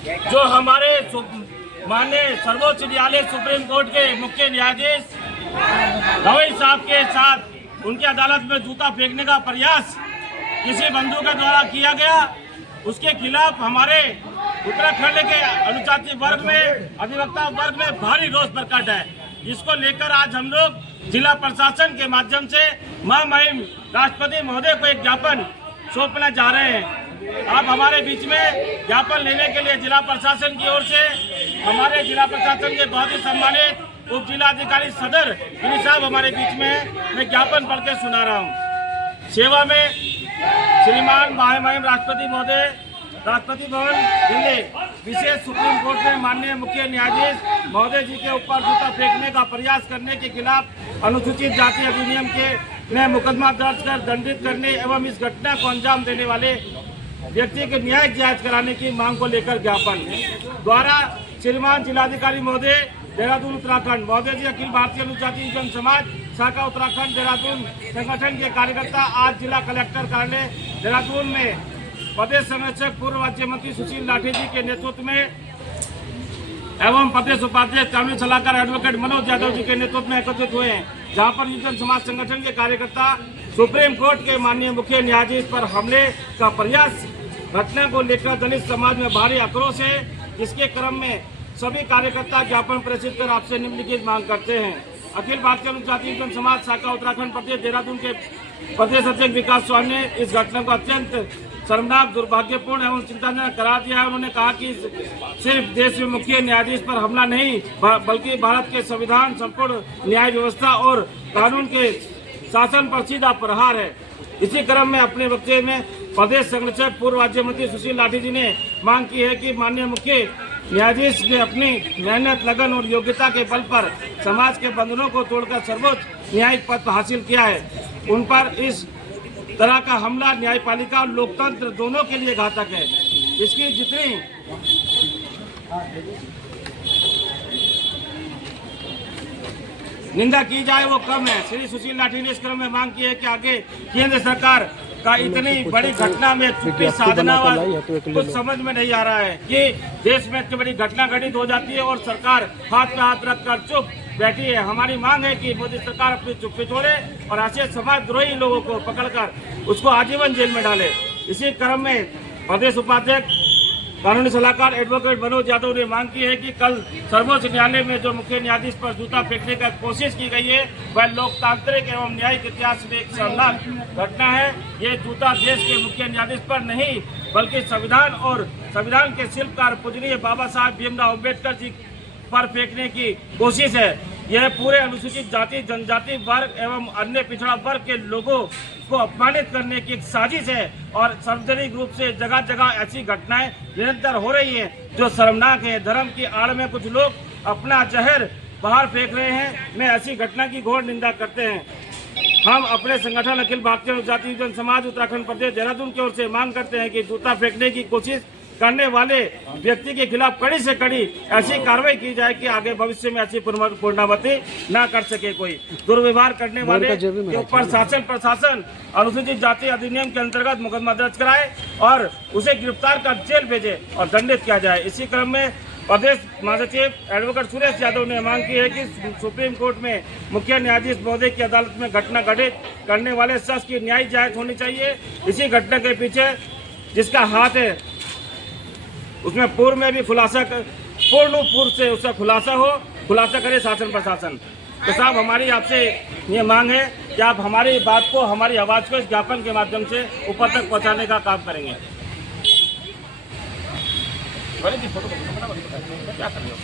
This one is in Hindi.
जो हमारे माननीय सर्वोच्च न्यायालय सुप्रीम कोर्ट के मुख्य न्यायाधीश गवई साहब के साथ उनकी अदालत में जूता फेंकने का प्रयास किसी बंधु के द्वारा किया गया, उसके खिलाफ हमारे उत्तराखंड के अनुसूचित वर्ग में, अधिवक्ता वर्ग में भारी रोष प्रकट है। जिसको लेकर आज हम लोग जिला प्रशासन के माध्यम से महामहिम राष्ट्रपति महोदय को एक ज्ञापन सौंपने जा रहे हैं। आप हमारे बीच में ज्ञापन लेने के लिए जिला प्रशासन की ओर से हमारे जिला प्रशासन के बहुत ही सम्मानित उप जिलाधिकारी सदर गिरी साहब हमारे बीच में है। मैं ज्ञापन पढ़ के सुना रहा हूँ। सेवा में श्रीमान महामहिम राष्ट्रपति महोदय, राष्ट्रपति भवन दिल्ली, विशेष सुप्रीम कोर्ट में माननीय मुख्य न्यायाधीश महोदय जी के ऊपर जूता फेंकने का प्रयास करने के खिलाफ अनुसूचित जाति अधिनियम के में मुकदमा दर्ज कर दंडित करने एवं इस घटना को अंजाम देने वाले व्यक्ति के न्यायिक जांच कराने की मांग को लेकर ज्ञापन द्वारा श्रीमान जिलाधिकारी महोदय देहरादून उत्तराखंड महोदय जी अखिल भारतीय अनुसूचित जन समाज शाखा उत्तराखंड देहरादून संगठन के कार्यकर्ता आज जिला कलेक्टर कार्यालय देहरादून में प्रदेश संरक्षक पूर्व राज्य मंत्री सुशील लाठी जी के नेतृत्व में एवं प्रदेश उपाध्यक्ष कानूनी सलाहकार एडवोकेट मनोज यादव जी के नेतृत्व में एकत्रित हुए हैं, जहां पर जन समाज संगठन के कार्यकर्ता सुप्रीम कोर्ट के माननीय मुख्य न्यायाधीश पर हमले का प्रयास घटना को लेकर दलित समाज में भारी आक्रोश है। इसके क्रम में सभी कार्यकर्ता ज्ञापन प्रेषित कर आपसे निम्नलिखित मांग करते हैं। अखिल भारतीय अनुसूचित जन समाज शाखा उत्तराखंड प्रदेश देहरादून के प्रदेश अध्यक्ष विकास चौहान ने इस घटना को अत्यंत शर्मनाक, दुर्भाग्यपूर्ण एवं चिंताजनक करार दिया है। उन्होंने कहा कि सिर्फ देश में मुख्य न्यायाधीश पर हमला नहीं बल्कि भारत के संविधान, संपूर्ण न्याय व्यवस्था और कानून के शासन पर सीधा प्रहार है। इसी क्रम में अपने वक्तव्य में प्रदेश संरक्षक पूर्व राज्य मंत्री सुशील लाठी जी ने मांग की है कि माननीय मुख्य न्यायाधीश ने अपनी मेहनत, लगन और योग्यता के बल पर समाज के बंधनों को तोड़कर सर्वोच्च न्यायिक पद हासिल किया है। उन पर इस तरह का हमला न्यायपालिका और लोकतंत्र दोनों के लिए घातक है। इसकी जितनी निंदा की जाए वो कम है। श्री सुशील लाठी ने इस क्रम में मांग की है कि आगे केंद्र सरकार का इतनी बड़ी घटना में चुप्पी साधना कुछ समझ में नहीं आ रहा है कि देश में इतनी बड़ी घटना घटित हो जाती है और सरकार हाथ पे हाथ रखकर चुप बैठी है। हमारी मांग है कि मोदी सरकार अपनी चुप्पी तोड़े और ऐसे समाजद्रोही लोगों को पकड़कर उसको आजीवन जेल में डाले। इसी क्रम में प्रदेश उपाध्यक्ष कानूनी सलाहकार एडवोकेट मनोज यादव ने मांग की है कि कल सर्वोच्च न्यायालय में जो मुख्य न्यायाधीश पर जूता फेंकने का कोशिश की गई है वह लोकतांत्रिक एवं न्यायिक इतिहास में एक शर्मनाक घटना है। ये जूता देश के मुख्य न्यायाधीश पर नहीं बल्कि संविधान और संविधान के शिल्पकार पूजनीय बाबा साहब भीमराव अम्बेडकर जी पर फेंकने की कोशिश है। यह पूरे अनुसूचित जाति, जनजाति वर्ग एवं अन्य पिछड़ा वर्ग के लोगों को अपमानित करने की एक साजिश है और सार्वजनिक रूप से जगह जगह ऐसी घटनाएं निरंतर हो रही हैं जो शर्मनाक है। धर्म की आड़ में कुछ लोग अपना जहर बाहर फेंक रहे हैं। मैं ऐसी घटना की घोर निंदा करते हैं। हम अपने संगठन अखिल भारतीय अनुसूचित जन समाज उत्तराखंड प्रदेश देहरादून की ओर से मांग करते हैं कि जूता फेंकने की कोशिश करने वाले व्यक्ति के खिलाफ कड़ी से कड़ी ऐसी कार्रवाई की जाए कि आगे भविष्य में ऐसी पुनरावृत्ति न कर सके। कोई दुर्व्यवहार करने वाले के ऊपर शासन प्रशासन अनुसूचित जाति अधिनियम के अंतर्गत मुकदमा दर्ज कराए और उसे गिरफ्तार कर जेल भेजे और दंडित किया जाए। इसी क्रम में प्रदेश महासचिव एडवोकेट सुरेश यादव ने मांग की है कि सुप्रीम कोर्ट में मुख्य न्यायाधीश महोदय की अदालत में घटना घटित करने वाले शख्स की न्यायिक जांच होनी चाहिए। इसी घटना के पीछे जिसका हाथ है उसमें पूर्व में भी पूर्ण से उसका खुलासा करे शासन प्रशासन। तो साहब हमारी आपसे ये मांग है कि आप हमारी बात को, हमारी आवाज़ को इस ज्ञापन के माध्यम से ऊपर तक पहुंचाने का काम करेंगे। क्या कर रहे हो?